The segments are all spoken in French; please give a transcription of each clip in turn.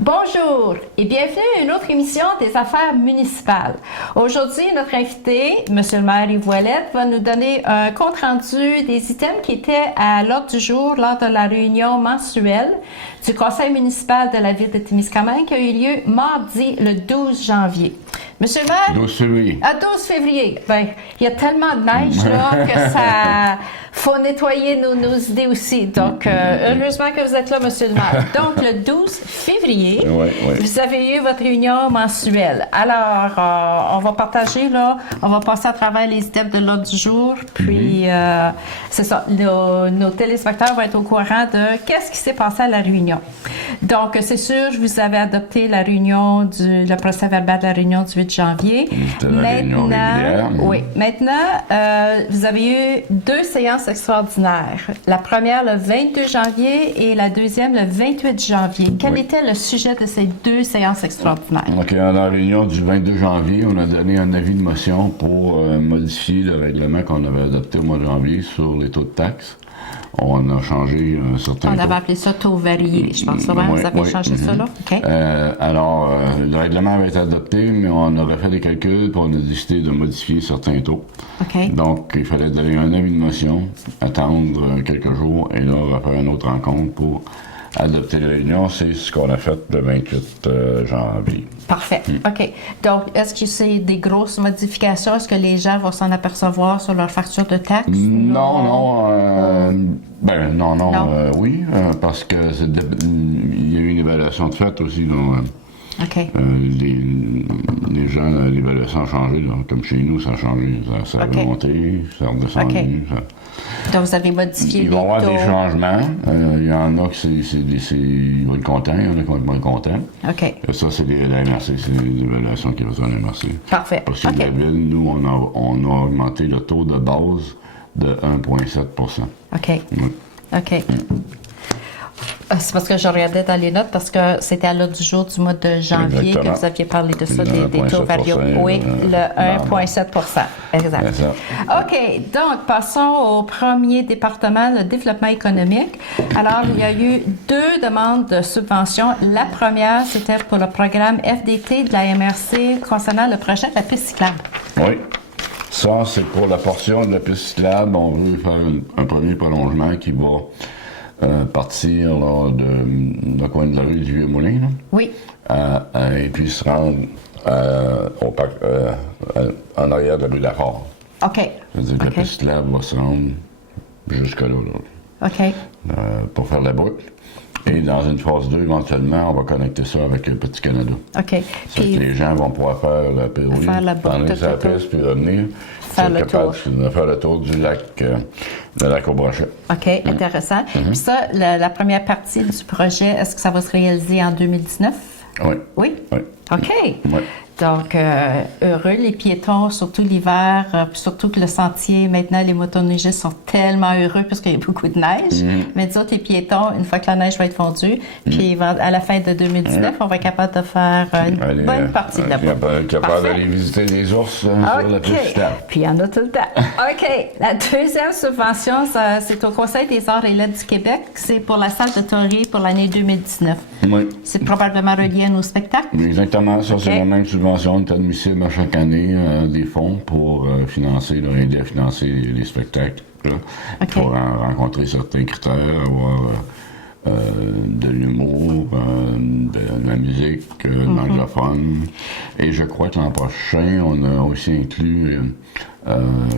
Bonjour et bienvenue à une autre émission des affaires municipales. Aujourd'hui, notre invité, M. le maire Yves Ouellette, va nous donner un compte-rendu des items qui étaient à l'ordre du jour lors de la réunion mensuelle du conseil municipal de la ville de Témiscamingue qui a eu lieu mardi le 12 janvier. Monsieur le maire? 12 février. À 12 février. Ben, il y a tellement de neige là que ça faut nettoyer nos idées aussi. Donc, heureusement que vous êtes là, Monsieur le maire. Donc, le 12 février, vous avez eu votre réunion mensuelle. Alors, on va partager là, on va passer à travers les items de l'ordre du jour. Puis, c'est ça, nos téléspectateurs vont être au courant de qu'est-ce qui s'est passé à la réunion. Donc, c'est sûr, vous avez adopté la réunion le procès verbal de la réunion du 8 janvier. Maintenant, vous avez eu 2 séances extraordinaires. La première le 22 janvier et la deuxième le 28 janvier. Quel était le sujet de ces 2 séances extraordinaires? Donc, à la réunion du 22 janvier, on a donné un avis de motion pour modifier le règlement qu'on avait adopté au mois de janvier sur les taux de taxes. On a changé un certain On avait appelé ça taux varié, je pense. Vous avez changé ça, là? OK. Alors, le règlement avait été adopté, mais on aurait fait des calculs pour on a décidé de modifier certains taux. OK. Donc, il fallait donner un avis de motion, attendre quelques jours et là, refaire une autre rencontre pour adopter la réunion. C'est ce qu'on a fait le 28 janvier. Parfait. OK. Donc, est-ce que c'est des grosses modifications? Est-ce que les gens vont s'en apercevoir sur leur facture de taxes? Oui, parce que il y a eu une évaluation de fait aussi. Donc, OK. les gens, l'évaluation a changé. Donc, comme chez nous, ça a changé. Ça a remonté, ça a redescendu. OK. Donc, vous avez modifié les taux. Il va y avoir des changements. Il y en a qui ils vont être contents, il y en a qui vont être moins contents. OK. Et ça, c'est la MRC, c'est l'évaluation qui va faire la MRC. Parfait. Parce que la ville, nous, on a augmenté le taux de base de 1,7 OK. OK. C'est parce que je regardais dans les notes, parce que c'était à l'ordre du jour du mois de janvier que vous aviez parlé de ça, des taux variables. Oui, le 1,7 exact. OK, donc passons au premier département, le développement économique. Alors, il y a eu 2 demandes de subvention. La première, c'était pour le programme FDT de la MRC concernant le projet de la piste cyclable. Oui. Ça, c'est pour la portion de la piste cyclable. On veut faire un premier prolongement qui va partir là, de coin de la rue du Vieux-Moulin. Là. Oui. Et puis se rendre au parc, en arrière de la rue Lafort. OK. C'est-à-dire que la piste cyclable va se rendre jusque-là. OK. Pour faire la boucle. Et dans une phase 2, éventuellement, on va connecter ça avec le Petit Canada. OK. C'est que les gens vont pouvoir faire la pédouille, aller sur la piste, puis revenir. Faire le tour. Faire le tour du lac, au Brochet. OK, intéressant. Puis ça, la première partie du projet, est-ce que ça va se réaliser en 2019? Oui. Oui? Oui. OK. Oui. Donc, heureux, les piétons, surtout l'hiver, surtout que le sentier, maintenant, les motoneigistes sont tellement heureux parce qu'il y a beaucoup de neige. Mais disons, les piétons, une fois que la neige va être fondue, puis à la fin de 2019, on va être capable de faire une bonne partie de la boucle. Capable d'aller visiter les ours sur la piste. Puis il y en a tout le temps. OK. La deuxième subvention, c'est au Conseil des arts et lettres du Québec. C'est pour la salle de Torrey pour l'année 2019. Oui. C'est probablement relié à nos spectacles. Exactement. Ça, c'est la même subvention est admissible à chaque année des fonds pour aider à financer les spectacles. Pour rencontrer certains critères, avoir de l'humour, de la musique, de l'anglophone. Et je crois que l'an prochain, on a aussi inclus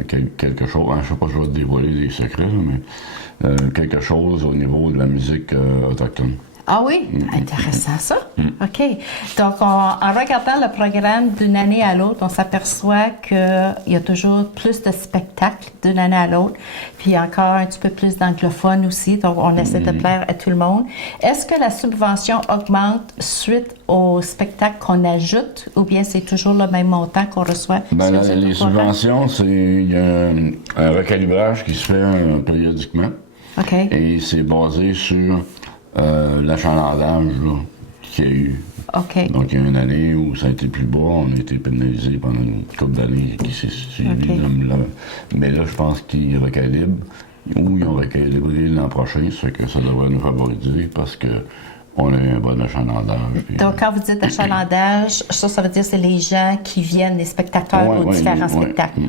quelque chose, je ne sais pas si je vais te dévoiler des secrets, mais quelque chose au niveau de la musique autochtone. Ah oui? Intéressant ça. OK. Donc, en regardant le programme d'une année à l'autre, on s'aperçoit qu'il y a toujours plus de spectacles d'une année à l'autre, puis encore un petit peu plus d'anglophones aussi. Donc, on essaie de plaire à tout le monde. Est-ce que la subvention augmente suite au spectacle qu'on ajoute, ou bien c'est toujours le même montant qu'on reçoit? Les subventions, il y a un recalibrage qui se fait périodiquement. OK. Et c'est basé sur l'achalandage qu'il y a eu. OK. Donc, il y a une année où ça a été plus bas, on a été pénalisé pendant une couple d'années qui s'est suivi. Mais là, je pense qu'ils recalibrent, ou ils ont recalibré l'an prochain, ça fait que ça devrait nous favoriser parce que On a un bon achalandage. Donc, quand vous dites achalandage, ça veut dire que c'est les gens qui viennent, les spectateurs aux différents spectacles.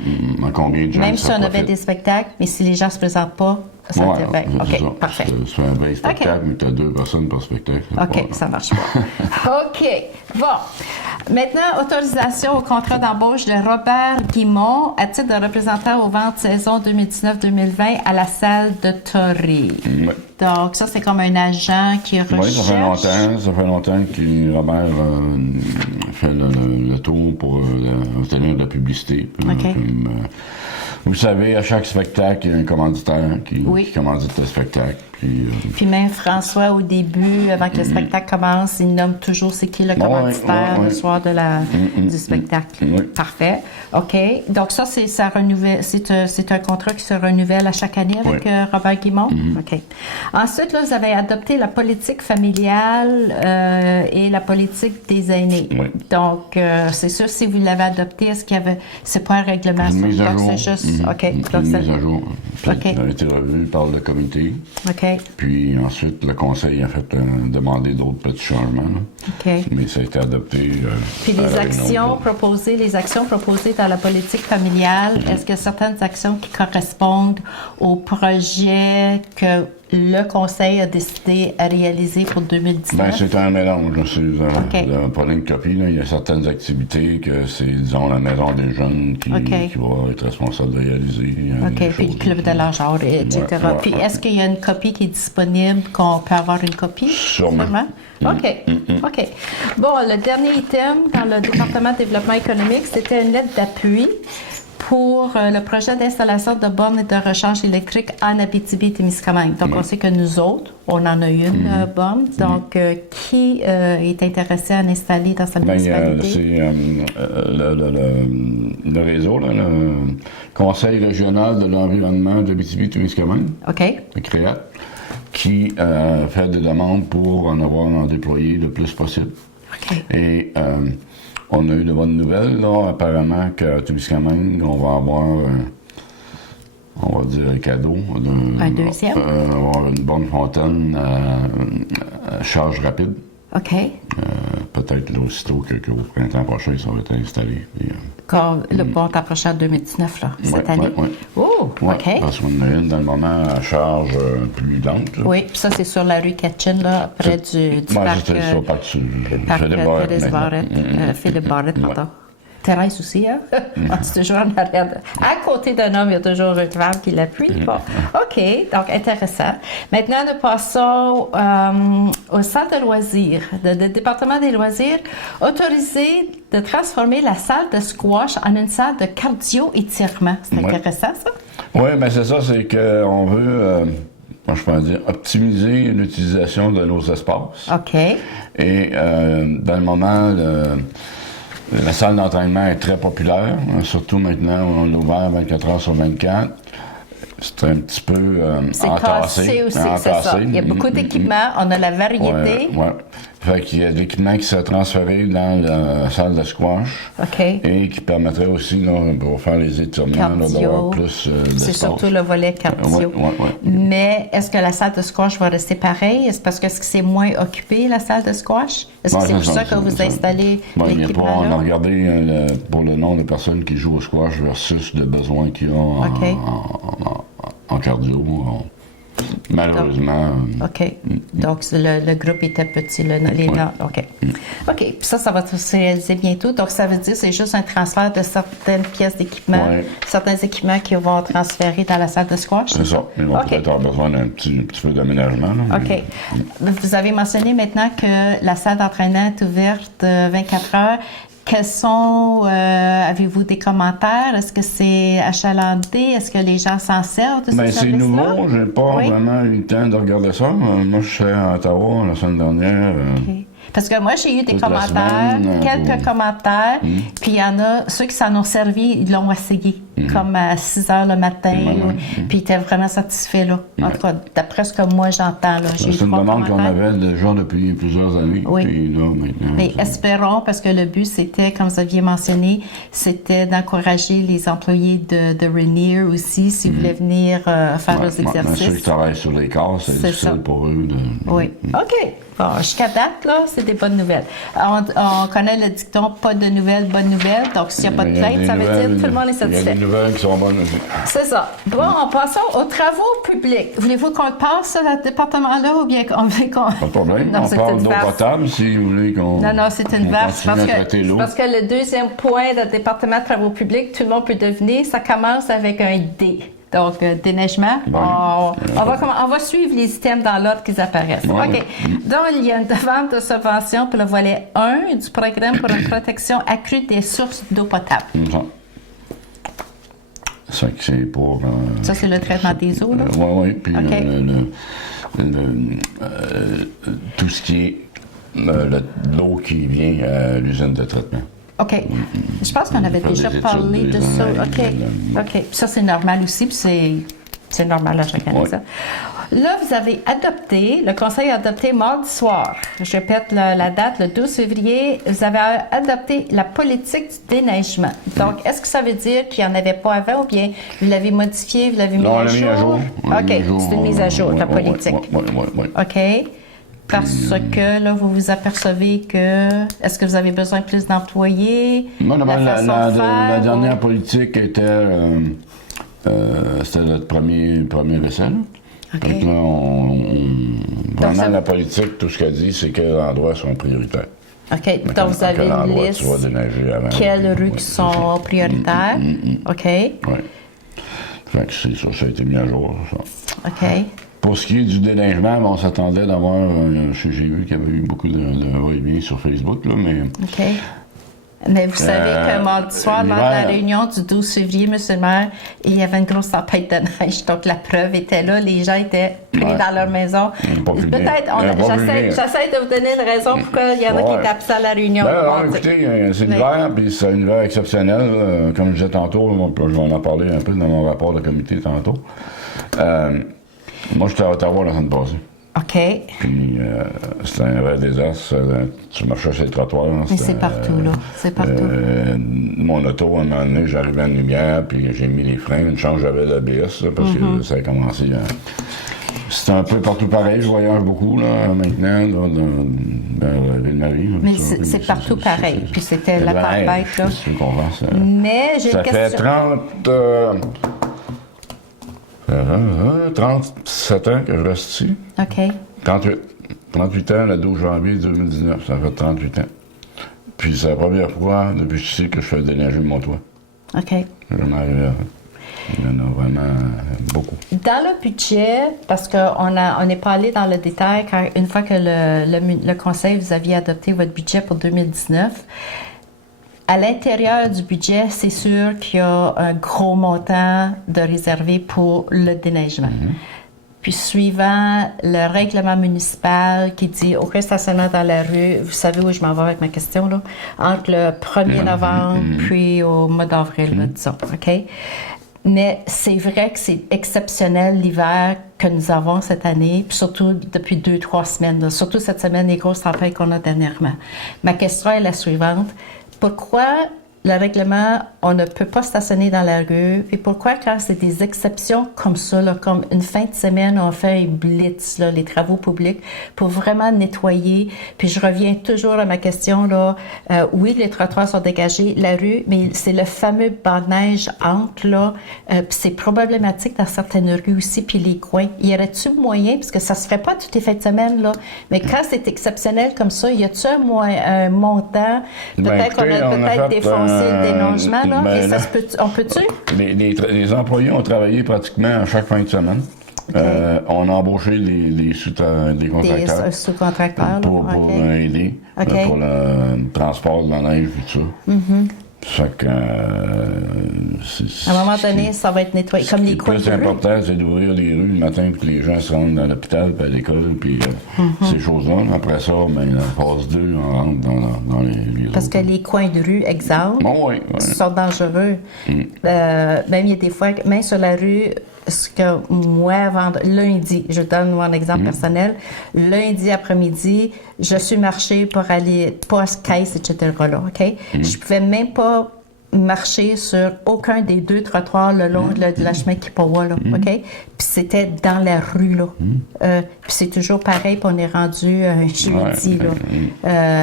Combien de gens même si on avait des spectacles, mais si les gens ne se présentent pas, ça veut dire bien. OK, parfait. C'est un vrai spectacle, mais tu as 2 personnes par spectacle. OK, ça marche pas. OK, bon. Maintenant, autorisation au contrat d'embauche de Robert Guimond à titre de représentant aux ventes saison 2019-2020 à la salle de Torrey. Oui. Donc, ça, c'est comme un agent qui recherche... Oui, ça fait longtemps que Robert fait le tour pour obtenir de la publicité. OK. Vous savez, à chaque spectacle, il y a un commanditaire qui commandite le spectacle. Puis même François, au début, avant que le spectacle commence, il nomme toujours c'est qui le commanditaire le soir du spectacle. Parfait. OK. Donc ça, c'est un contrat qui se renouvelle à chaque année avec Robert Guimond? OK. Ensuite, là, vous avez adopté la politique familiale et la politique des aînés. Donc, c'est sûr, si vous l'avez adopté, est-ce qu'il y avait... C'est pas un règlement? Donc, c'est juste... OK. Donc, une mise à jour. Ça a été revu par le comité. OK. Puis ensuite, le conseil a fait demander d'autres petits changements. OK. Mais ça a été adopté. Puis les actions proposées dans la politique familiale, est-ce qu'il y a certaines actions qui correspondent au projet que le conseil a décidé à réaliser pour 2019? Bien, c'est un mélange. Pas une copie. Là. Il y a certaines activités que c'est, disons, la maison des jeunes qui va être responsable de réaliser. OK, puis le club de l'âge, etc. Puis est-ce qu'il y a une copie qui est disponible, qu'on peut avoir une copie? Sûrement. OK. OK. Bon, le dernier item dans le département de développement économique, c'était une lettre d'appui pour le projet d'installation de bornes et de recharge électrique en Abitibi-Témiscamingue. Donc, on sait que nous autres, on en a une borne. Donc, qui est intéressé à l'installer dans sa municipalité? C'est le réseau, là, le Conseil régional de l'environnement d'Abitibi-Témiscamingue, le CREAT, qui fait des demandes pour en déployer le plus possible. OK. Et on a eu de bonnes nouvelles, là. Apparemment qu'à Témiscamingue, on va avoir, on va dire, un cadeau. Un deuxième? Avoir une bonne fontaine à charge rapide. OK. Peut-être là, aussitôt qu'au printemps prochain, ça va être installé. Comme le printemps prochain 2019, là, cette année? Oui. Oh, OK. Parce qu'on a une dans le moment à charge plus lente. Là. Oui, puis ça, c'est sur la rue Ketchin, là, près du parc... Philippe Barrette, pardon. Thérèse aussi, hein? C'est toujours en arrière. À côté d'un homme, il y a toujours une femme qui l'appuie. Bon. OK, donc intéressant. Maintenant, nous passons au centre de loisirs, le département des loisirs, autorisé de transformer la salle de squash en une salle de cardio-étirement. C'est intéressant, ça? Oui, bien c'est ça, c'est qu'on veut... je peux dire, optimiser l'utilisation de nos espaces. OK. Et dans le moment, la salle d'entraînement est très populaire, surtout maintenant, on l'a ouvert 24 heures sur 24. C'est un petit peu entassé. C'est aussi, c'est ça. Il y a beaucoup d'équipements, on a la variété. Oui. Fait qu'il y a de l'équipement qui s'est transféré dans la salle de squash. OK. Et qui permettrait aussi, là, pour faire les étirements, d'avoir plus d'espace. C'est surtout le volet cardio. Mais est-ce que la salle de squash va rester pareille? Est-ce parce que c'est moins occupé, la salle de squash? Est-ce que c'est pour ça que vous installez l'équipement là? On a regardé pour le nombre de personnes qui jouent au squash versus le besoin qu'il y a en cardio. Malheureusement. OK. Donc, le groupe était petit. OK. OK. Puis ça va se réaliser bientôt. Donc, ça veut dire que c'est juste un transfert de certaines pièces d'équipement, certains équipements qui vont transférer dans la salle de squash. C'est ça. Ils vont peut-être avoir besoin d'un petit peu d'aménagement. OK. Vous avez mentionné maintenant que la salle d'entraînement est ouverte 24 heures. Quels sont, avez-vous des commentaires? Est-ce que c'est achalandé? Est-ce que les gens s'en servent de ce service-là? C'est nouveau. Je n'ai pas vraiment eu le temps de regarder ça. Moi, je suis à Ottawa la semaine dernière. Okay. Parce que moi, j'ai eu des commentaires, quelques commentaires, puis il y en a, ceux qui s'en ont servi, ils l'ont essayé. comme à 6 heures le matin, puis il était vraiment satisfait, là. En tout cas, d'après ce que moi j'entends, là. C'est une demande qu'on avait déjà depuis plusieurs années. Oui. Puis là, maintenant, Mais espérons, parce que le but, c'était, comme vous aviez mentionné, c'était d'encourager les employés de Rainier aussi, s'ils voulaient venir faire leurs exercices. Ceux qui travaillent sur les corps, c'est difficile pour eux de... Oui. OK. Bon, jusqu'à date, là, c'est des bonnes nouvelles. On connaît le dicton « pas de nouvelles, bonnes nouvelles ». Donc, s'il n'y a pas de plainte, ça veut dire que tout le monde est satisfait. Il y a des nouvelles qui sont bonnes aussi. C'est ça. Bon, passons aux travaux publics. Voulez-vous qu'on passe à ce département-là ou bien qu'on veut qu'on... Pas de problème. Non, on parle d'eau potable si vous voulez qu'on... Non, c'est une verse. Parce parce que le deuxième point du département de travaux publics, tout le monde peut deviner, ça commence avec un D. Donc, déneigement. Oui. On va suivre les items dans l'ordre qu'ils apparaissent. Oui. OK. Donc, il y a une demande de subvention pour le volet 1 du programme pour une protection accrue des sources d'eau potable. Ça, c'est pour... Ça, c'est le traitement des eaux, là? Oui. Puis OK. tout ce qui est l'eau qui vient à l'usine de traitement. OK. Je pense qu'on avait déjà parlé de ça. OK. Ça, c'est normal aussi, puis c'est normal à chaque année, ça. Là, vous avez adopté, le Conseil a adopté mardi soir, je répète la date, le 12 février, vous avez adopté la politique du déneigement. Donc, est-ce que ça veut dire qu'il n'y en avait pas avant ou bien vous l'avez modifié, vous l'avez mis à jour? Non, on l'a mis à jour. OK, c'est une mise à jour, la politique. Oui. OK. Parce que là, vous vous apercevez que... Est-ce que vous avez besoin de plus d'employés? Non, la dernière politique était... c'était notre premier essai. OK. Donc là, vraiment, la politique, tout ce qu'elle dit, c'est quels endroits sont prioritaires. OK. Donc, vous avez une liste. Quelles rues qui sont prioritaires? OK. Oui. Fait que c'est ça, ça a été mis à jour. Ça. OK. Pour ce qui est du déneigement, on s'attendait d'avoir... J'ai vu qu'il y avait eu beaucoup de va-et-vient sur Facebook, là, mais... OK. Mais vous savez que mardi soir, lors de la réunion du 12 février, M. le maire, il y avait une grosse tempête de neige. Donc, la preuve était là. Les gens étaient pris dans leur maison. Peut-être, j'essaie de vous donner une raison pourquoi il y en a qui étaient absents à la réunion. Alors, écoutez, c'est l'hiver, puis c'est un hiver exceptionnel. Comme je disais tantôt, je vais en parler un peu dans mon rapport de comité tantôt. Moi, j'étais à Ottawa la semaine passée. OK. Puis, c'était un vrai désastre. Tu marchais sur les trottoirs. Mais c'est partout, là. C'est partout. Mon auto, à un moment donné, j'arrivais à une lumière, puis j'ai mis les freins. Une chance, j'avais l'ABS, parce que ça a commencé c'est un peu partout pareil. Je voyage beaucoup, là, maintenant, dans la Ville-Marie. Mais c'est partout pareil. Puis c'était la tempête, là. Mais j'ai une question. Ça fait 37 ans que je reste ici. OK. 38 ans, le 12 janvier 2019. Ça fait 38 ans. Puis c'est la première fois depuis que je sais que je fais déneiger mon toit. OK. Je m'arrive à... Il y en a vraiment beaucoup. Dans le budget, parce qu'on n'est pas allé dans le détail, car une fois que le Conseil, vous aviez adopté votre budget pour 2019, à l'intérieur du budget, c'est sûr qu'il y a un gros montant de réservé pour le déneigement. Puis suivant le règlement municipal qui dit aucun stationnement dans la rue, vous savez où je m'en vais avec ma question, là, entre le 1er novembre puis au mois d'avril, là, disons, OK? Mais c'est vrai que c'est exceptionnel l'hiver que nous avons cette année, puis surtout depuis 2-3 semaines, là, surtout cette semaine, les grosses tempêtes qu'on a dernièrement. Ma question est la suivante. Pourquoi le règlement, on ne peut pas stationner dans la rue? Et pourquoi, quand c'est des exceptions comme ça, là, comme une fin de semaine, on fait un blitz, là, les travaux publics, pour vraiment nettoyer? Puis je reviens toujours à ma question, là. Oui, les trottoirs sont dégagés, la rue, mais c'est le fameux banc de neige entre, là. Puis c'est problématique dans certaines rues aussi, puis les coins. Y aurait-il moyen, parce que ça se fait pas toutes les fins de semaine, là, mais quand c'est exceptionnel comme ça, y a-t-il un montant? Peut-être qu'on a peut-être défoncé le déneigement, là, et ça on peut-tu? Les employés ont travaillé pratiquement à chaque fin de semaine. Okay. On a embauché des contracteurs. Des sous-contracteurs, pour aider, pour le transport de la neige et tout ça. Fait que, À un moment donné, ça va être nettoyé. Comme les coins le de plus rue. important, c'est d'ouvrir les rues le matin pour que les gens se rendent à l'hôpital, puis à l'école, puis ces choses-là. Après ça, ben, en phase 2, on rentre dans les Parce autres. que les coins de rue, exemple, Bon, oui, sont dangereux. Même il y a des fois, même sur la rue, ce que moi, lundi, je donne mon exemple personnel, lundi après-midi, je suis marché pour aller, poste, caisse, etc. Là, OK? Je pouvais même pas marcher sur aucun des 2 trottoirs le long de la chemin Kippawa, là, OK? Puis c'était dans la rue, là. Puis c'est toujours pareil, puis on est rendu jeudi, là.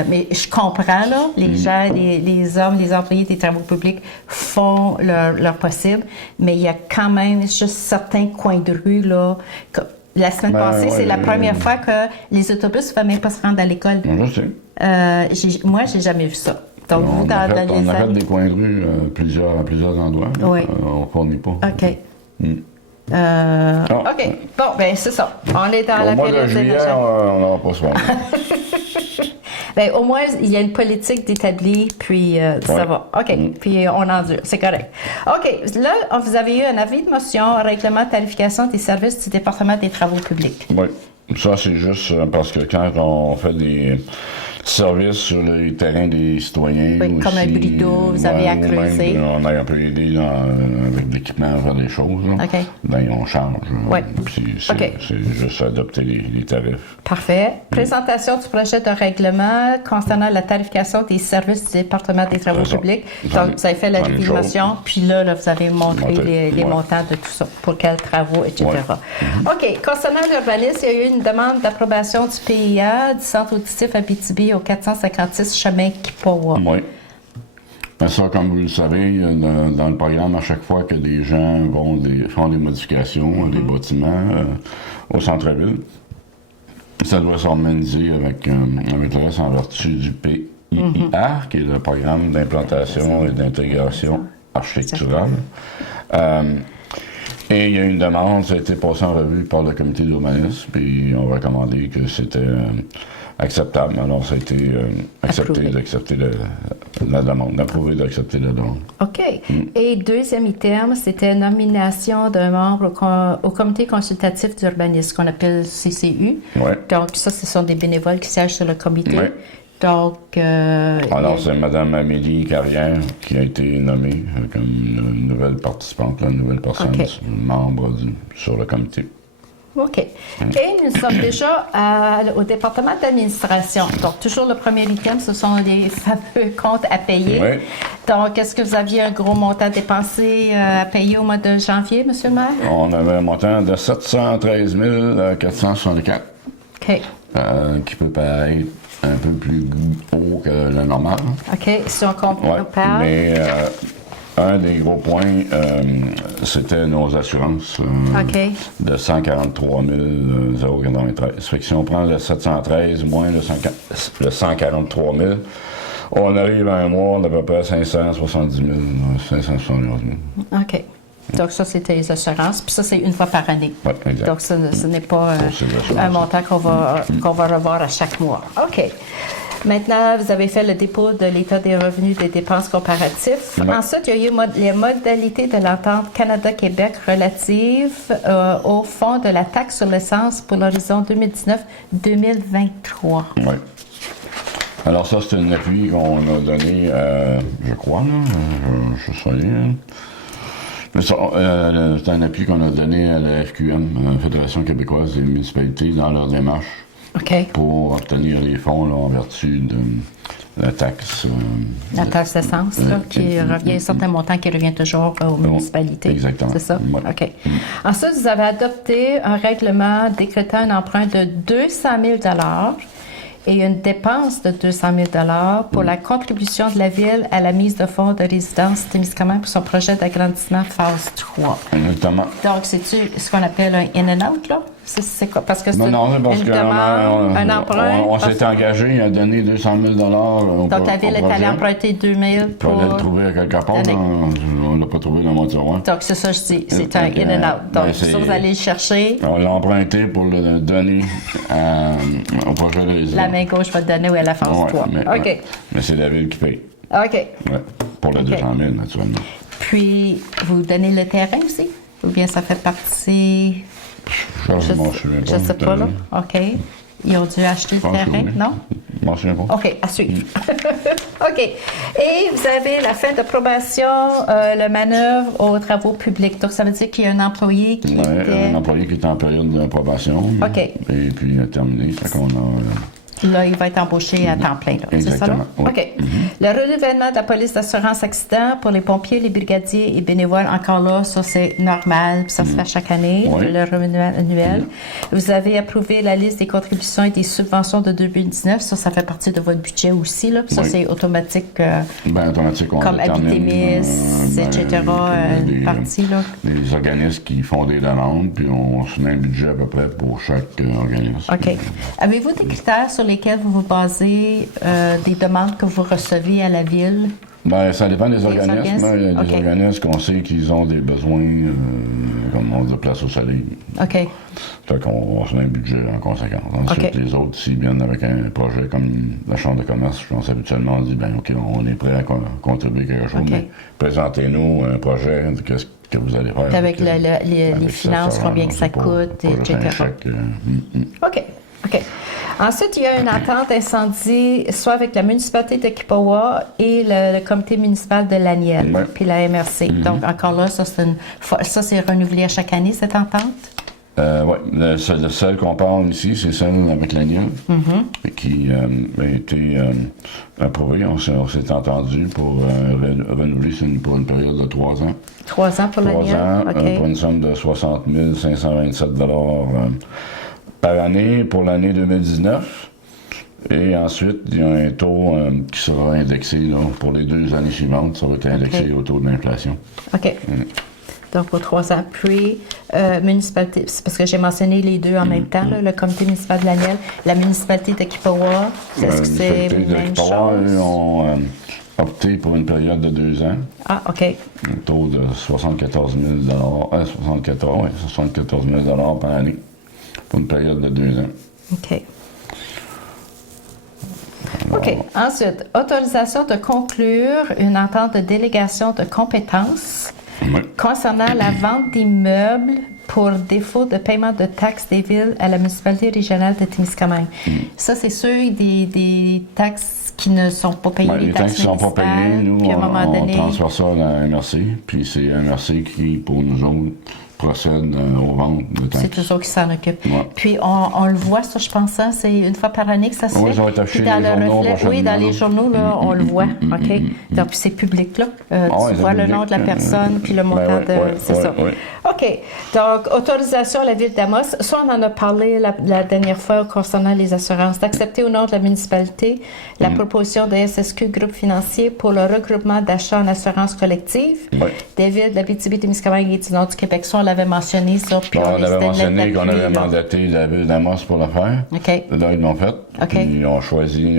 Mais je comprends, là, les gens, les hommes, les employés des travaux publics font leur possible, mais il y a quand même juste certains coins de rue, là. La semaine passée, c'est la première fois que les autobus ne pouvaient même pas se rendre à l'école. Je sais. Moi, j'ai jamais vu ça. Donc, vous, On a fait des coins de rue à plusieurs endroits. Oui. On ne fournit pas. OK. OK. Bon, ben c'est ça. On est dans la mois période de juillet, on n'aura pas soin. Ben, au moins, il y a une politique d'établi, puis ça va. OK. Puis on endure. C'est correct. OK. Là, vous avez eu un avis de motion, règlement de tarification des services du département des travaux publics. Oui. Ça, c'est juste parce que quand on fait des services sur les terrains des citoyens. Oui, comme un bris d'eau, vous avez à creuser. On a un peu aidé avec l'équipement à faire des choses. Là. OK. Ben, on change. Oui. Puis c'est juste adopter les tarifs. Parfait. Présentation du projet de règlement concernant la tarification des services du département des travaux publics. Donc, vous avez fait la motion, puis là, vous avez montré les montants de tout ça, pour quels travaux, etc. OK. Concernant l'urbanisme, il y a eu une demande d'approbation du PIA, du Centre auditif Abitibi au 456 chemin Kippawa. Oui. Ben ça, comme vous le savez, dans le programme, à chaque fois que des gens font des modifications des bâtiments au centre-ville, ça doit s'organiser avec le reste en vertu du PIA, qui est le programme d'implantation et d'intégration architecturale. Et il y a une demande, ça a été passé en revue par le comité d'urbanisme, puis on a recommandé que c'était acceptable. Alors, ça a été accepté d'accepter la demande, d'approuver d'accepter la demande. OK. Et deuxième item, c'était nomination d'un membre au comité consultatif d'urbanisme, qu'on appelle CCU. Oui. Donc, ça, ce sont des bénévoles qui siègent sur le comité. Oui. Donc, alors, c'est Mme Amélie Carrière qui a été nommée comme une nouvelle participante, une nouvelle personne, membre sur le comité. OK. Et nous sommes déjà au département d'administration. Donc, toujours le premier item, ce sont les fameux comptes à payer. Oui. Donc, est-ce que vous aviez un gros montant dépensé à payer au mois de janvier, M. le maire? On avait un montant de 713 464. OK. Qui peut paraître un peu plus haut que le normal. OK. Si on compare. Mais un des gros points, c'était nos assurances de 143 093. Ça fait que si on prend le 713 moins le 143 000, on arrive à un mois d'à peu près 570 000, 571 000. OK. Donc, ça, c'était les assurances. Puis ça, c'est une fois par année. Oui, exact. Donc, ce n'est pas un montant qu'on va revoir à chaque mois. OK. Maintenant, vous avez fait le dépôt de l'état des revenus des dépenses comparatifs. Oui. Ensuite, il y a eu les modalités de l'entente Canada-Québec relative au fonds de la taxe sur l'essence pour l'horizon 2019-2023. Oui. Alors ça, c'est un appui qu'on a donné, je crois, là, je suis sûr. C'est un appui qu'on a donné à la FQM, Fédération québécoise des municipalités, dans leur démarche pour obtenir les fonds là, en vertu de la taxe. La taxe d'essence, qui revient, un certain montant qui revient toujours aux municipalités. Exactement. C'est ça? Ouais. OK. Ensuite, vous avez adopté un règlement décrétant un emprunt de 200 000 et une dépense de 200 000 pour la contribution de la Ville à la mise de fonds de résidence Témiscamingue pour son projet d'agrandissement phase 3. Exactement. Donc, c'est-tu ce qu'on appelle un in and out, là? C'est quoi? Parce que c'est parce une demande, un emprunt. On s'est engagé à donner 200 000 Donc, la Ville est allée emprunter 2 000 pour aller le trouver à quelque part. On ne l'a pas trouvé dans mon tiroir. Donc, c'est ça que je dis. C'est un in and out. Donc, ça, vous allez le chercher. On l'a emprunté pour le donner au projet de résidence. La main gauche va te donner à la phase 3. Mais c'est la Ville qui paye. OK. Ouais. pour le 200 000, naturellement. Puis, vous donnez le terrain aussi? Ou bien ça fait partie... Je ne sais pas, là. OK. Ils ont dû acheter le terrain, non? Je m'en souviens pas. OK, à suivre. OK. Et vous avez la fin d'approbation, le manœuvre aux travaux publics. Donc, ça veut dire qu'il y a un employé qui était... un employé qui est en période d'approbation. OK. Et puis, il a terminé. Ça fait qu'on a... Là, il va être embauché à temps plein. C'est ça, là? Oui. OK. Le renouvellement de la police d'assurance accident pour les pompiers, les brigadiers et bénévoles, encore là, ça, c'est normal. Puis ça se fait chaque année, le renouvellement annuel. Vous avez approuvé la liste des contributions et des subventions de 2019. Ça fait partie de votre budget aussi, là. Puis ça, c'est automatique. Automatique, on comme Habitémis, etc. Une partie, là. Les organismes qui font des demandes, puis on se met un budget à peu près pour chaque organisme. OK. Avez-vous des critères sur lesquels vous vous basez des demandes que vous recevez à la ville? Bien, ça dépend des organismes. Il y a des organismes qu'on sait qu'ils ont des besoins, comme on dit, de place au soleil. OK. Fait qu'on se met un budget en conséquence. Ensuite, les autres, s'ils viennent avec un projet comme la Chambre de commerce, je pense habituellement, on dit, bien, OK, on est prêt à contribuer quelque chose, mais présentez-nous un projet, qu'est-ce que vous allez faire. Avec les finances, combien que ça coûte, etc. OK. OK. Ensuite, il y a une entente incendie, soit avec la municipalité de Kippawa et le comité municipal de Laniel, puis la MRC. Donc, encore là, ça, c'est renouvelé à chaque année, cette entente? Oui. Celle qu'on parle ici, c'est celle avec Laniel, qui a été approuvée. On s'est entendu pour renouveler pour une période de 3 ans. 3 ans pour Laniel? 3 ans, pour une somme de 60 527 par année pour l'année 2019. Et ensuite, il y a un taux qui sera indexé là, pour les 2 années suivantes. Ça va être indexé au taux de l'inflation. OK. Donc, pour 3 ans. Puis, municipalité, c'est parce que j'ai mentionné les deux en même temps, là, le comité municipal de Laniel, la municipalité de Kippawa. Est-ce que c'est la même chose? Eux ont opté pour une période de 2 ans. Ah, OK. Un taux de 74 000 74 000 par année. Pour une période de 2 ans. OK. OK. Ensuite, autorisation de conclure une entente de délégation de compétences concernant la vente d'immeubles pour défaut de paiement de taxes des villes à la municipalité régionale de Témiscamingue. Ça, c'est sûr, des taxes qui ne sont pas payées, les taxes qui ne sont pas payées, nous, on transfère ça à la MRC, puis c'est la MRC qui, pour nous autres, procède aux ventes de taxes. C'est toujours qui s'en occupe. Puis on le voit, ça, je pense, hein, c'est une fois par année que ça se fait. Ça va être affiché dans dans les journaux. Oui, dans les journaux, là, on le voit. OK. Donc, puis c'est public, là. Tu vois le nom de la personne, puis le montant c'est ça. OK. Donc, autorisation à la ville d'Amos. Ça, on en a parlé la dernière fois concernant les assurances. D'accepter au nom de la municipalité la proposition de SSQ Groupe Financier pour le regroupement d'achats en assurance collective des villes de l'Abitibi-Témiscamingue et du Nord du Québec. Ça, on l'avait mentionné, ça. Puis on avait mentionné qu'on avait mandaté la ville d'Amos pour le faire. OK. Là, ils l'ont fait. Puis ils ont choisi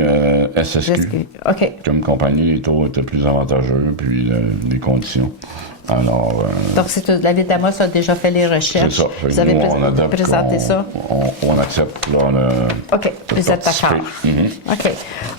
SSQ. OK. Comme compagnie, les taux étaient plus avantageux, puis les conditions. Alors, donc, la ville d'Amos a déjà fait les recherches. C'est ça. Vous avez présenté ça? On accepte. Là, OK. Vous êtes d'accord. OK.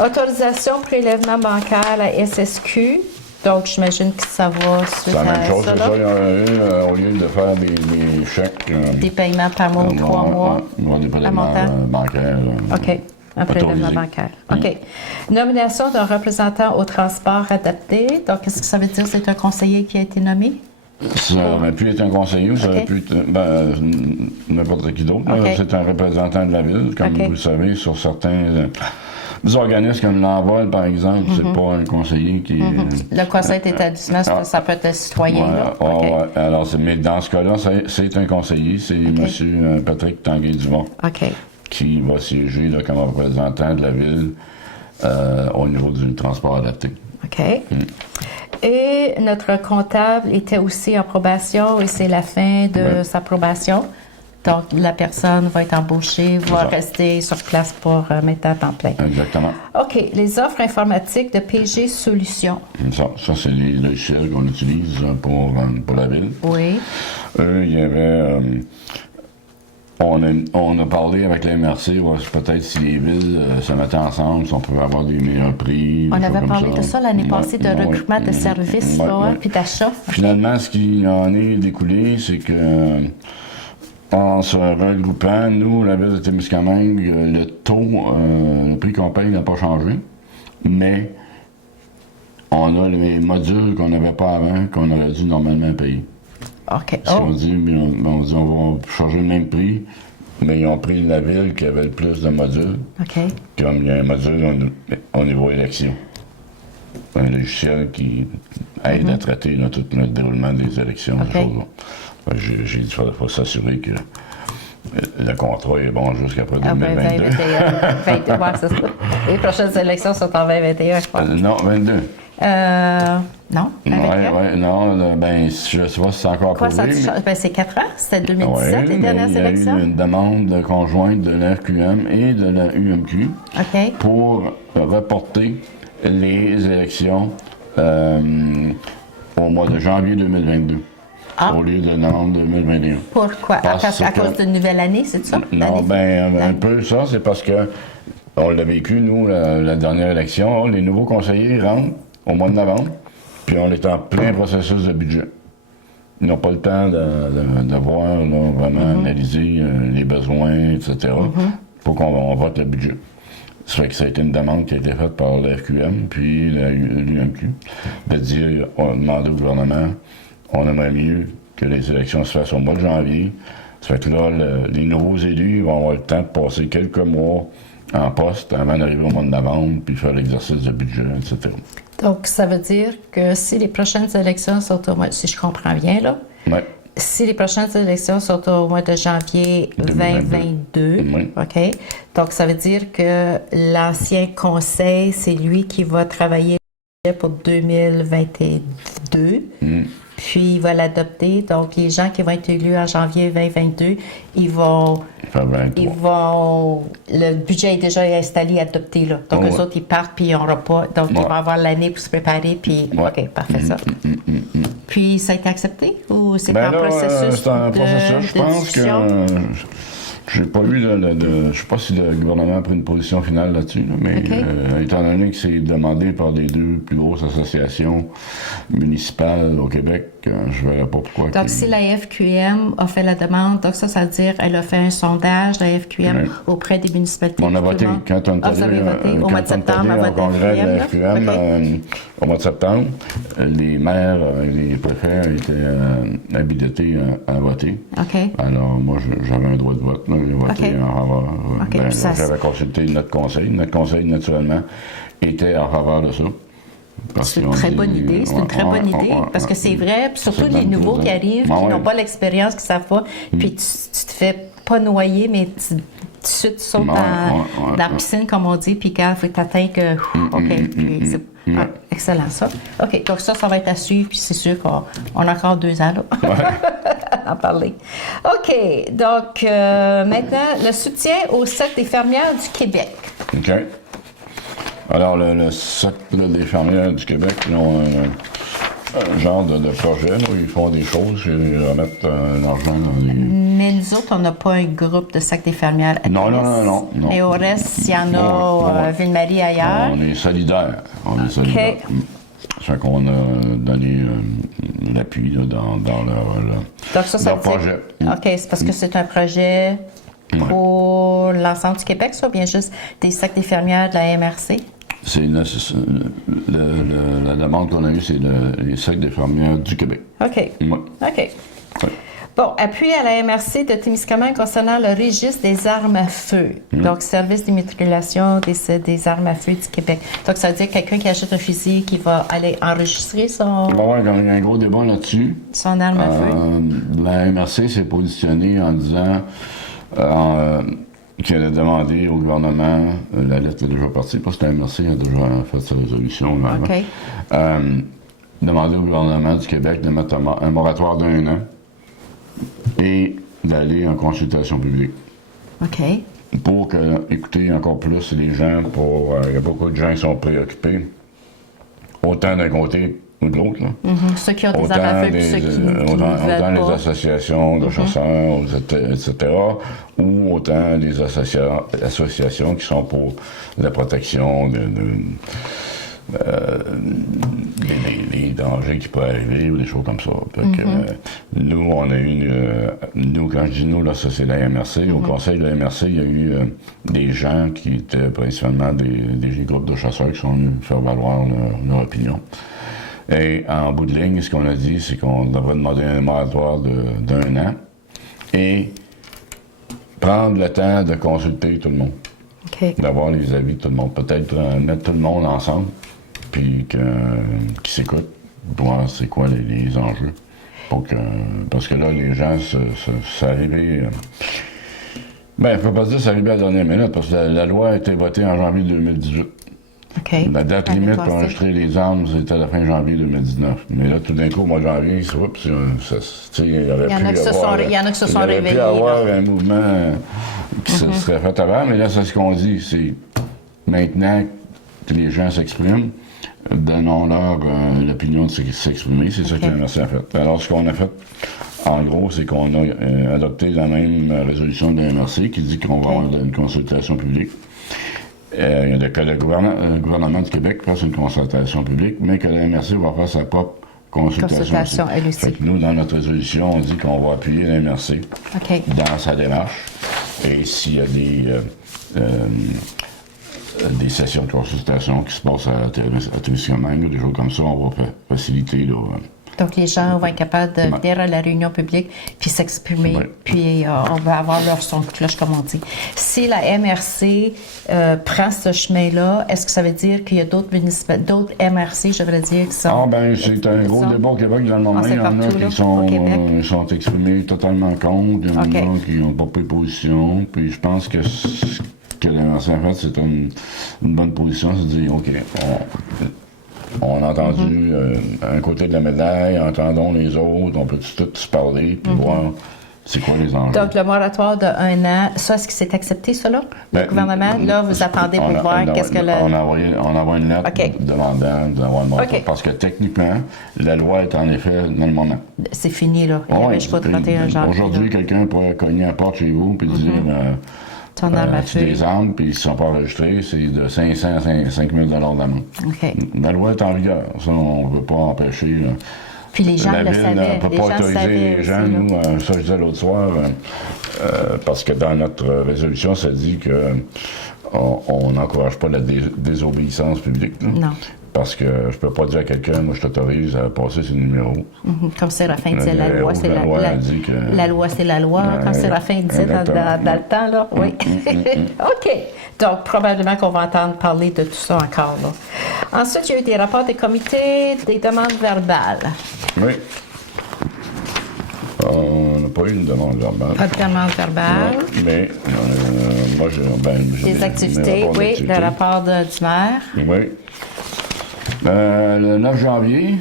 Autorisation prélèvement bancaire à la SSQ. Donc, j'imagine que ça va suite à ça. C'est la même chose. Ça, au lieu de faire des chèques... des paiements par mois ou 3 mois. Il y a des prélèvements bancaires. OK. Un prélèvement bancaire. OK. Nomination d'un représentant au transport adapté. Donc, qu'est-ce que ça veut dire? C'est un conseiller qui a été nommé? Ça aurait pu être un conseiller ou ça aurait pu être n'importe qui d'autre. C'est un représentant de la ville, comme vous le savez, sur certains... des organismes comme l'Envol, par exemple, c'est pas un conseiller qui... Le conseil d'établissement, ça peut être un citoyen. Alors, mais dans ce cas-là, c'est un conseiller. C'est M. Patrick Tanguay-Duvon qui va siéger là, comme représentant de la ville au niveau du transport adapté. OK. Et notre comptable était aussi en probation et c'est la fin de sa probation. Donc, la personne va être embauchée, va rester sur place pour mettre à temps plein. Exactement. OK. Les offres informatiques de PG Solutions. Ça c'est les logiciels qu'on utilise pour la ville. Oui. Il y avait On a parlé avec la MRC, peut-être si les villes se mettaient ensemble, si on pouvait avoir des meilleurs prix. On avait parlé de ça l'année passée, de recrutement de services, puis d'achat. Finalement, ce qui en est découlé, c'est que en se regroupant, nous, la ville de Témiscamingue, le taux, le prix qu'on paye n'a pas changé, mais on a les modules qu'on n'avait pas avant, qu'on aurait dû normalement payer. OK. On dit, on va changer le même prix, mais ils ont pris la ville qui avait le plus de modules. OK. Comme il y a un module au niveau élection. Un logiciel qui aide à traiter tout le déroulement des élections. OK. J'ai dit qu'il faut s'assurer que le contrat est bon jusqu'après 2022. 2021. C'est ça. Les prochaines élections sont en 2021, je pense. Non, 22. Non, Non, je sais pas si c'est encore quoi, prouvé. C'est 4 ans? C'était 2017, les dernières élections? Il y a eu une demande conjointe de la RQM et de la UMQ pour reporter les élections au mois de janvier 2022. Au lieu de novembre 2021. Pourquoi? À cause d'une nouvelle année, c'est ça? Non, un peu ça, c'est parce que on l'a vécu, nous, la dernière élection. Les nouveaux conseillers rentrent au mois de novembre, puis on est en plein processus de budget. Ils n'ont pas le temps de voir, vraiment analyser les besoins, etc., pour qu'on vote le budget. Ça fait que ça a été une demande qui a été faite par la FQM puis l'UMQ, de dire, demander au gouvernement, on aimerait mieux que les élections se fassent au mois de janvier. Ça fait que là, les nouveaux élus vont avoir le temps de passer quelques mois en poste avant d'arriver au mois de novembre, puis faire l'exercice de budget, etc. Donc, ça veut dire que si les prochaines élections sont au mois, si je comprends bien, là, si les prochaines élections sont au mois de janvier 2022, OK, donc ça veut dire que l'ancien conseil, c'est lui qui va travailler pour 2022. Puis il va l'adopter. Donc, les gens qui vont être élus en janvier 2022, le budget est déjà installé, adopté, là. Donc, eux autres, ils partent, puis ils n'auront pas. Donc, ils vont avoir l'année pour se préparer, puis OK, parfait, ça. Puis, ça a été accepté ou c'est un processus? C'est un processus. Je pense que j'ai pas eu je sais pas si le gouvernement a pris une position finale là-dessus, mais étant donné que c'est demandé par les deux plus grosses associations municipales au Québec, je verrais pas pourquoi. Donc, si la FQM a fait la demande, donc ça veut dire qu'elle a fait un sondage, la FQM, auprès des municipalités. On a voté. Quand on est allé au mois de septembre, au congrès de la FQM, au mois de septembre, les maires et les préfets étaient habilités à voter. Alors, moi, j'avais un droit de vote. J'ai voté en faveur. J'avais consulté notre conseil. Notre conseil, naturellement, était en faveur de ça. C'est une très bonne idée, parce que c'est vrai, puis surtout les nouveaux qui arrivent, qui n'ont pas l'expérience, qui ne savent pas, puis tu te fais pas noyer, mais tu sautes dans la piscine, comme on dit, puis quand il faut t'atteindre que... excellent, ça. OK, donc ça va être à suivre, puis c'est sûr qu'on a encore 2 ans, là, à en parler. OK, donc maintenant, le soutien au Cercle des fermières du Québec. OK. Alors, le Cercle des fermières du Québec, ils ont un genre de projet, là, ils font des choses, ils remettent l'argent dans les... Mais nous autres, on n'a pas un groupe de Cercle des fermières à Non. Mais au reste, il y en a Ville-Marie ailleurs. On est solidaires. Ça fait qu'on a donné l'appui dans leur projet. OK, c'est parce que c'est un projet pour l'ensemble du Québec, ça, ou bien juste des Cercles des fermières de la MRC? C'est la demande qu'on a eue, c'est les Cercles des fermières du Québec. OK. OK. Bon, appui à la MRC de Témiscamingue concernant le registre des armes à feu. Donc, service d'immatriculation des armes à feu du Québec. Donc, ça veut dire quelqu'un qui achète un fusil qui va aller enregistrer son... Il y a un gros débat là-dessus. Son arme à feu. La MRC s'est positionnée en disant qu'elle a demandé au gouvernement, la lettre est déjà partie, parce que la MRC a déjà fait sa résolution. Demander au gouvernement du Québec de mettre un moratoire d'1 an et d'aller en consultation publique. OK. Pour écouter encore plus les gens, il y a beaucoup de gens qui sont préoccupés, autant d'un côté ou de l'autre. Là. Ceux qui ont des armes à feu puis ceux qui ne autant veulent les pas. associations de chasseurs, etc., ou autant les associations qui sont pour la protection des dangers qui peuvent arriver ou des choses comme ça. Nous, on a eu, quand je dis nous, là, ça c'est la MRC. Au conseil de la MRC, il y a eu des gens qui étaient principalement des groupes de chasseurs qui sont venus faire valoir leur opinion. Et en bout de ligne, ce qu'on a dit, c'est qu'on devrait demander un moratoire d'1 an et prendre le temps de consulter tout le monde. Okay. D'avoir les avis de tout le monde. Peut-être mettre tout le monde ensemble, puis qu'ils s'écoutent, voir c'est quoi les enjeux. Donc, parce que là, les gens, c'est arrivé... ben, il ne faut pas se dire que c'est arrivé à la dernière minute, parce que la loi a été votée en janvier 2018. Okay. La date limite pour enregistrer les armes, c'était la fin janvier 2019. Mais là, tout d'un coup, au mois de janvier, il y en a qui se sont réveillés. Il y aurait pu avoir un mouvement qui se serait fait avant, mais là, c'est ce qu'on dit. C'est maintenant que les gens s'expriment, donnons-leur l'opinion de s'exprimer. C'est ça que la MRC a fait. Alors, ce qu'on a fait, en gros, c'est qu'on a adopté la même résolution de la MRC qui dit qu'on va avoir une consultation publique. Que le gouvernement du Québec fasse une consultation publique, mais que la MRC va faire sa propre consultation elle aussi. Fait que nous, dans notre résolution, on dit qu'on va appuyer la MRC dans sa démarche. Et s'il y a des sessions de consultation qui se passent à Témiscamingue ou des choses comme ça, on va faciliter. Donc, les gens vont être capables de venir à la réunion publique puis s'exprimer, puis on va avoir leur son de cloche, comme on dit. Si la MRC prend ce chemin-là, est-ce que ça veut dire qu'il y a d'autres MRC, je devrais dire, qui sont... Ah, ben c'est un gros débat au Québec dans le moment. Il y en a qui sont exprimés totalement contre, il y en a qui n'ont pas pris position, puis je pense que la MRC, en fait, c'est une bonne position, c'est de dire, OK, on a entendu un côté de la médaille, entendons les autres, on peut tout se parler, puis voir c'est quoi les enjeux. Donc, le moratoire de 1 an, ça, est-ce que c'est accepté, ça, là? Le gouvernement, là, vous attendez pour voir qu'est-ce que On envoie une lettre demandant d'avoir le moratoire, parce que techniquement, la loi est en effet dans le moment. C'est fini, là. Il n'y avait pas 31 janvier. Aujourd'hui, quelqu'un pourrait cogner à la porte chez vous, puis dire... des armes, puis ils ne sont pas enregistrés, c'est de 500 à 5 000 d'amende. La loi est en vigueur. Ça, on ne peut pas empêcher. Puis les gens le savaient. On ne peut pas autoriser les gens, nous, ça je disais l'autre soir, parce que dans notre résolution, ça dit qu'on n'encourage pas la désobéissance publique. Là. Non. Parce que je peux pas dire à quelqu'un, moi je t'autorise à passer ce numéro. Comme Séraphin disait, la loi, c'est la loi. La loi, c'est la loi, comme Séraphin disait dans le temps, là. Oui. OK. Donc, probablement qu'on va entendre parler de tout ça encore, là. Ensuite, il y a eu des rapports des comités, des demandes verbales. Oui. On n'a pas eu une demande verbale. Pas de demande verbale. Ouais, mais moi, j'ai des activités, oui, le rapport du maire. Oui. Le 9 janvier,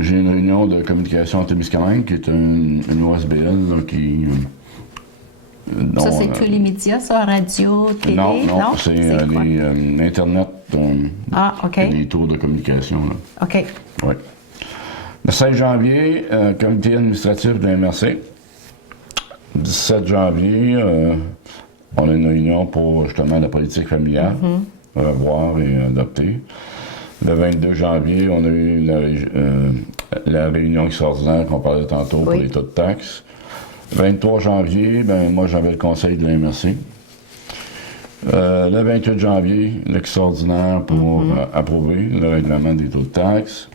j'ai une réunion de communication à Témiscamingue qui est une OSBL là, qui... ça, c'est tous les médias, ça, radio, télé? Non, c'est Internet, des tours de communication. Là. OK. Oui. Le 16 janvier, comité administratif de la MRC. 17 janvier, on a une réunion pour justement la politique familiale, revoir et adopter. Le 22 janvier, on a eu la réunion extraordinaire qu'on parlait tantôt pour les taux de taxes. Le 23 janvier, moi j'avais le conseil de la MRC. Le 28 janvier, l'extraordinaire pour approuver le règlement des taux de taxes.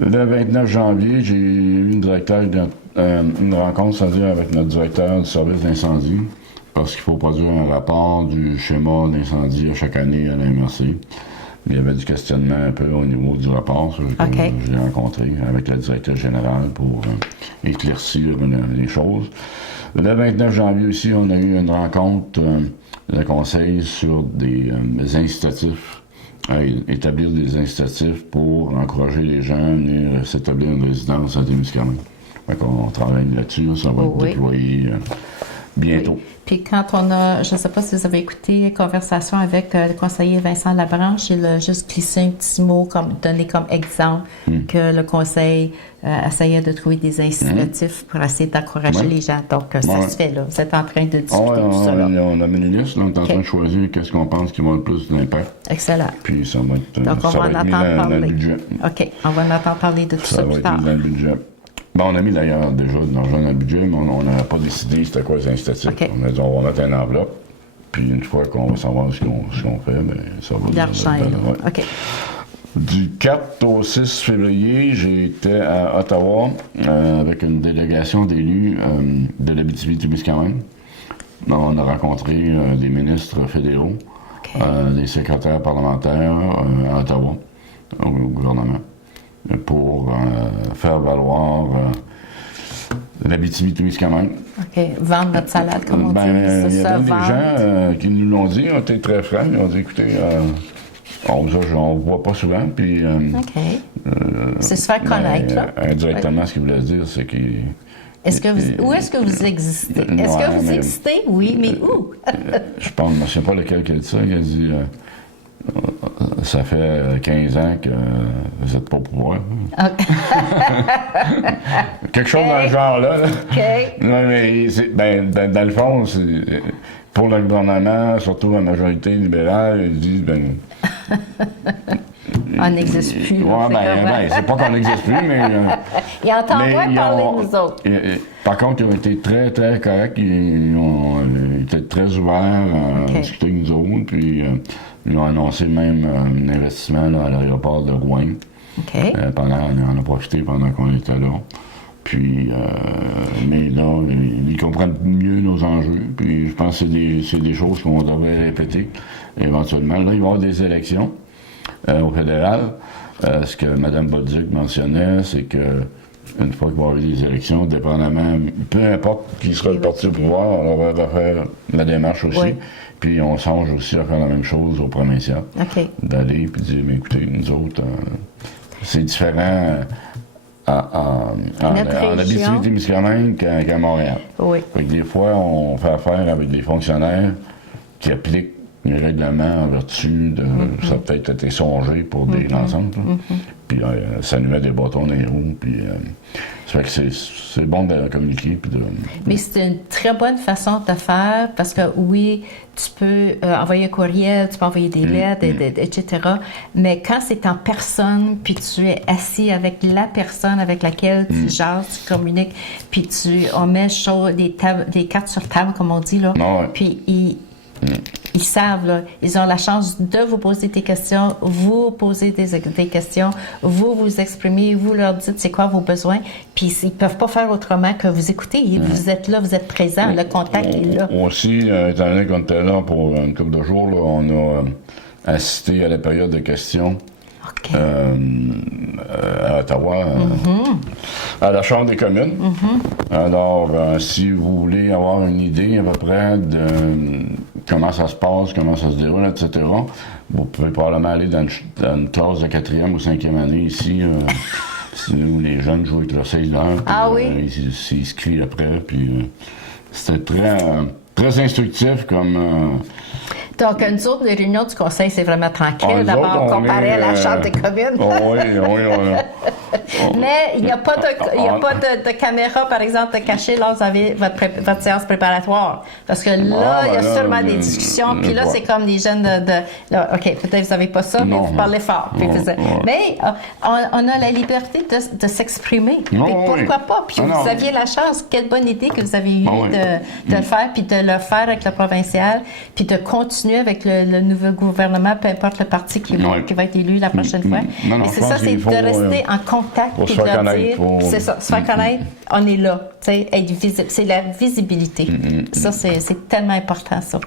Le 29 janvier, j'ai eu une rencontre, c'est-à-dire avec notre directeur du service d'incendie, parce qu'il faut produire un rapport du schéma d'incendie à chaque année à la MRC. Il y avait du questionnement un peu au niveau du rapport. Je l'ai rencontré avec la directrice générale pour éclaircir les choses. Le 29 janvier aussi, on a eu une rencontre de conseil sur des incitatifs, à établir des incitatifs pour encourager les gens à venir s'établir une résidence à Témiscamingue. On travaille là-dessus, ça va être déployé bientôt. Oui. Puis quand on a, je ne sais pas si vous avez écouté Conversation avec le conseiller Vincent Labranche, il a juste glissé un petit mot, donné comme exemple que le conseil essayait de trouver des incitatifs pour essayer d'encourager les gens. Donc, ça se fait là. Vous êtes en train de discuter tout ça. On a mis une liste, on est en train de choisir qu'est-ce qu'on pense qui va avoir le plus d'impact. Excellent. Puis ça va être, donc, on va en entendre parler. Dans le budget. OK. On va en entendre parler de tout ça plus tard. Ça va être dans le budget. Bon, on a mis d'ailleurs déjà de l'argent dans le budget, mais on n'a pas décidé c'était quoi les incitatifs. Okay. On a dit on va mettre une enveloppe, puis une fois qu'on va savoir ce qu'on fait, bien, ça va... L'argent est là. OK. Du 4 au 6 février, j'ai été à Ottawa avec une délégation d'élus de l'Abitibi-Témiscamingue. On a rencontré des ministres fédéraux, des secrétaires parlementaires à Ottawa, au gouvernement, pour faire valoir l'Abitibi-Témiscamingue. OK. Vendre notre salade, comme on dit. Il y avait des gens qui nous l'ont dit, ont été très francs. Ils ont dit, écoutez, on ne voit pas souvent. Puis, c'est se faire connaître, là. Indirectement, ce qu'il voulait dire, c'est qu'il... Où est-ce que vous existez? Est-ce que vous existez? Oui, mais où? Je pense, je ne sais pas lequel qui a dit ça. Il a dit... ça fait 15 ans que vous n'êtes pas au pouvoir. Okay. Quelque chose dans ce genre-là. OK. Non, mais dans le fond, pour le gouvernement, surtout la majorité libérale, ils disent... on n'existe plus. C'est pas qu'on n'existe plus, mais... ils entendent moins parler de nous autres. Par contre, ils ont été très, très corrects. Ils ont été très ouverts à discuter avec nous autres. Puis, ils ont annoncé même un investissement là, à l'aéroport de Rouen. Okay. On en a profité pendant qu'on était là. Puis, mais là, ils comprennent mieux nos enjeux. Puis, je pense que c'est des choses qu'on devrait répéter éventuellement. Là, il va y avoir des élections au fédéral. Ce que Mme Bolduc mentionnait, c'est que une fois qu'il va y avoir des élections, dépendamment, peu importe qui sera le parti au pouvoir, on va refaire la démarche aussi. Oui. Puis on songe aussi à faire la même chose au provincial. Okay. D'aller puis dire, mais écoutez, nous autres, c'est différent en Abitibi-Témiscamingue qu'à Montréal. Oui. Fait que des fois, on fait affaire avec des fonctionnaires qui appliquent les règlements en vertu de... Ça a peut-être été songé pour des ensembles. Puis ça nous met des bâtons dans les roues. Puis ça fait que c'est bon de communiquer. Puis mais c'est une très bonne façon de faire parce que oui, tu peux envoyer un courriel, tu peux envoyer des lettres, etc. Mais quand c'est en personne, puis tu es assis avec la personne avec laquelle tu jases, tu communiques, puis on met des cartes sur table, comme on dit, là. Puis ils savent, là, ils ont la chance de vous poser des questions, vous poser des questions, vous exprimer, vous leur dites c'est quoi vos besoins, puis ils ne peuvent pas faire autrement que vous écouter. Vous êtes là, vous êtes présent, le contact est là. Aussi, étant donné qu'on était là pour une couple de jours, là, on a assisté à la période de questions. À Ottawa, à la Chambre des communes. Alors, si vous voulez avoir une idée à peu près de comment ça se passe, comment ça se déroule, etc., vous pouvez probablement aller dans une classe de 4e ou 5e année ici, où les jeunes jouent avec leur cellulaire. Ils s'inscrivent après. Puis, c'était très instructif comme... Donc, nous autres, les réunions du conseil, c'est vraiment tranquille, d'abord, comparé à la Chambre des communes. Mais il n'y a pas de caméra, par exemple, de cacher lors vous avez votre séance préparatoire. Parce que là, il y a sûrement des discussions. Puis là, c'est comme les jeunes là, OK, peut-être vous n'avez pas ça, mais vous parlez fort. Mais on a la liberté de s'exprimer. Pourquoi pas? Puis vous aviez la chance. Quelle bonne idée que vous avez eue de le faire, puis de le faire avec le provincial, puis de continuer avec le nouveau gouvernement, peu importe le parti qui va être élu la prochaine fois. Et c'est ça, c'est de rester en contact et de leur dire, c'est ça, se faire connaître, on est là, tu sais, être visible. C'est la visibilité. Ça, c'est tellement important, ça.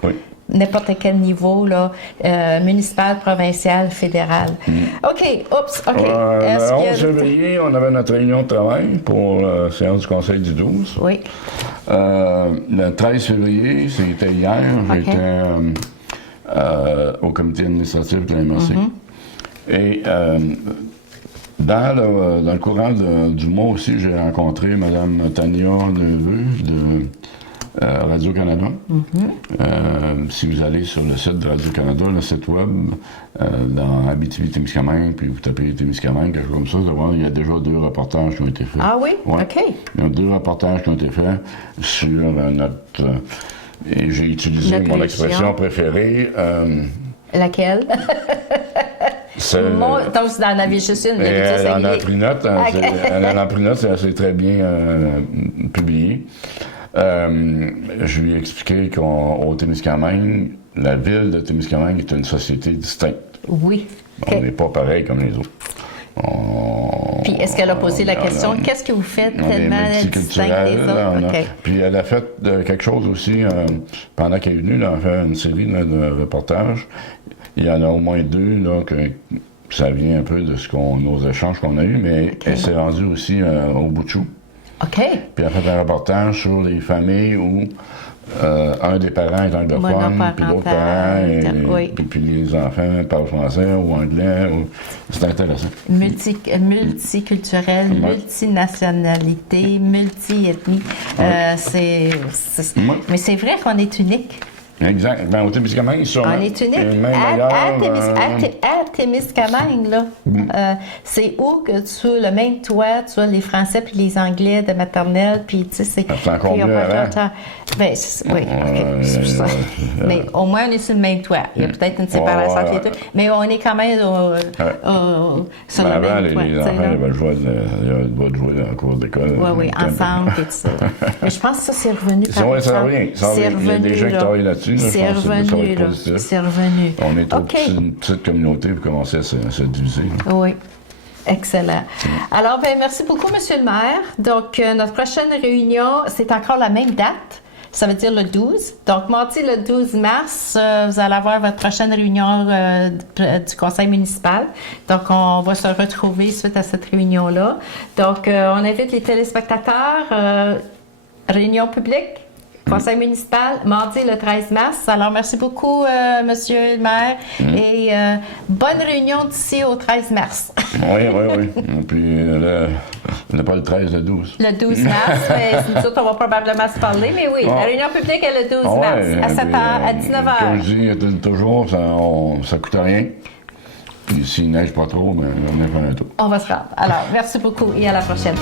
N'importe quel niveau, là, municipal, provincial, fédéral. OK. Le 11 février, on avait notre réunion de travail pour la séance du Conseil du 12. Oui. Le 13 février, c'était hier, j'étais au comité administratif de la MRC. Et dans le courant du mois aussi, j'ai rencontré Mme Tania Neveu Radio-Canada. Si vous allez sur le site de Radio-Canada, le site web, dans Abitibi-Témiscamingue, puis vous tapez Témiscamingue, quelque chose comme ça, vous allez voir, il y a déjà 2 reportages qui ont été faits. Ah oui? Ouais. OK. Il y a 2 reportages qui ont été faits sur notre... et j'ai utilisé Notre mon région. expression préférée. Laquelle? Donc, c'est dans la vie juste une. Elle en a pris note. Elle en a pris note, c'est très bien publié. Je lui ai expliqué qu'au Témiscamingue, la ville de Témiscamingue est une société distincte. Oui. Okay. On n'est pas pareil comme les autres. Puis, est-ce qu'elle a posé la question, qu'est-ce que vous faites tellement distinct des autres? Okay. Puis, elle a fait quelque chose aussi, pendant qu'elle est venue, elle a fait une série de reportages. Il y en a au moins 2, là, que ça vient un peu de nos échanges qu'on a eus, mais elle s'est rendue aussi au Boutchou. OK. Puis elle a fait un reportage sur les familles où un des parents est anglophone, puis l'autre parent, puis les enfants parlent français ou anglais. C'est intéressant. Multiculturel, multinationalité, multi-ethnie. Mais c'est vrai qu'on est unique. Exact. Ben, au Témiscamingue, sûrement. On est unique. À Témiscamingue, là. C'est où que tu as le même toit, tu as les Français puis les Anglais de maternelle, puis tu sais, c'est encore mieux avant. Ben, oui, OK. C'est ça. Mais au moins, on est sur le même toit. Il y a peut-être une séparation entre les deux, mais on est quand même sur le même toit. Les enfants, ils veulent jouer dans la cour d'école. Oui, ensemble et tout ça. Mais je pense que ça, c'est revenu par exemple. Ça revient. Il y a des gens qui travaillent là-dessus. C'est revenu, là. C'est revenu. On est trop une petite communauté pour commencer à se diviser. Là. Oui. Excellent. Alors, merci beaucoup, M. le maire. Donc, notre prochaine réunion, c'est encore la même date. Ça veut dire le 12. Donc, mardi, le 12 mars, vous allez avoir votre prochaine réunion du conseil municipal. Donc, on va se retrouver suite à cette réunion-là. Donc, on invite les téléspectateurs, réunion publique, conseil municipal, mardi le 13 mars. Alors, merci beaucoup, Monsieur le maire, et bonne réunion d'ici au 13 mars. Oui. Puis, pas le 13, le 12. Le 12 mars, mais nous autres, on va probablement se parler, mais oui, la réunion publique est le 12 mars, à 7h, à 19h. Comme je dis toujours, ça coûte rien. Puis, s'il neige pas trop, on va faire un tour. On va se rendre. Alors, merci beaucoup et à la prochaine.